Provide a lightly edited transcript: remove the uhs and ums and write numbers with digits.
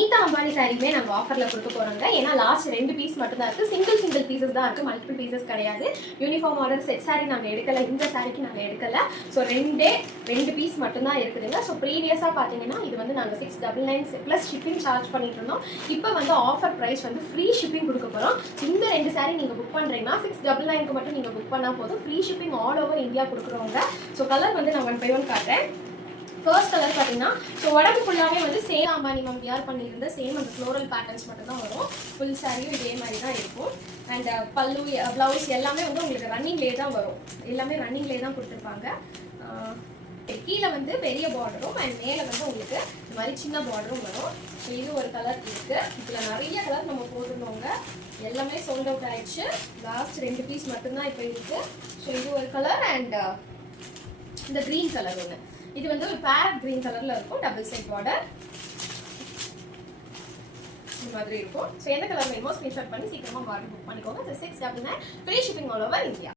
நீதா அம்பானி சாரியுமே நம்ம ஆஃபர்ல கொடுக்க போறோங்க. ஏன்னா லாஸ்ட் 2 பீஸ் மட்டும் தான் இருக்கு. சிங்கிள் பீசஸ் தான் இருக்கு, மல்டிபிள் பீசஸ் கிடையாது. யூனிஃபார்ம் ஆர்டர் செட் சாரி நாங்க எடுக்கல, இந்த சாரிக்கு நாங்க எடுக்கல. ஸோ 2 பீஸ் மட்டும் தான் இருக்குதுங்க. ஸோ ப்ரீவியஸா பாத்தீங்கன்னா இது வந்து நாங்க 699 பிளஸ் ஷிப்பிங் சார்ஜ் பண்ணிட்டு இருந்தோம். இப்போ வந்து ஆஃபர் பிரைஸ் வந்து ஃப்ரீ ஷிப்பிங் கொடுக்க போறோம். இந்த 2 சாரி நீங்க புக் பண்றீங்கன்னா 699க்கு மட்டும் நீங்க புக் பண்ணா போதும். Free shipping all over India கொடுக்குறோங்க. ஸோ கலர் வந்து நான் 1 by 1 காட்டுறேன். ஃபர்ஸ்ட் கலர் பார்த்தீங்கன்னா ஸோ உடம்பு ஃபுல்லாகவே வந்து சேம் அம்பானி மேம் வியர் பண்ணியிருந்த சேம் அந்த ஃப்ளோரல் பேட்டர்ன்ஸ் மட்டும் தான் வரும். ஃபுல் சாரியும் இதே மாதிரி தான் இருக்கும். அண்ட் பல்லு ப்ளவுஸ் எல்லாமே வந்து உங்களுக்கு ரன்னிங்லேயே தான் வரும். எல்லாமே ரன்னிங்லேயே தான் கொடுத்துருப்பாங்க. கீழே வந்து பெரிய பார்டரும் அண்ட் மேலே வந்து உங்களுக்கு இந்த மாதிரி சின்ன பார்டரும் வரும். ஸோ இது ஒரு கலர் இருக்கு. இதில் நிறைய கலர் நம்ம போட்டுருந்தோங்க, எல்லாமே சோல்ட் அவுட் ஆயிடுச்சு. லாஸ்ட் 2 பீஸ் மட்டும்தான் இப்போ இருக்கு. ஸோ இது ஒரு கலர் அண்ட் இந்த க்ரீன் கலர் ஒன்று. இது வந்து ஒரு பேரட் கிரீன் கலர்ல இருக்கும், டபுள் சைட் பார்டர் இந்த மாதிரி இருக்கும். ஸோ எந்த கலர் வேணுமோ ஸ்கிரீன்ஷாட் பண்ணி சீக்கிரமா பார்டர் புக் பண்ணிக்கோங்க. 699 free shipping all over India.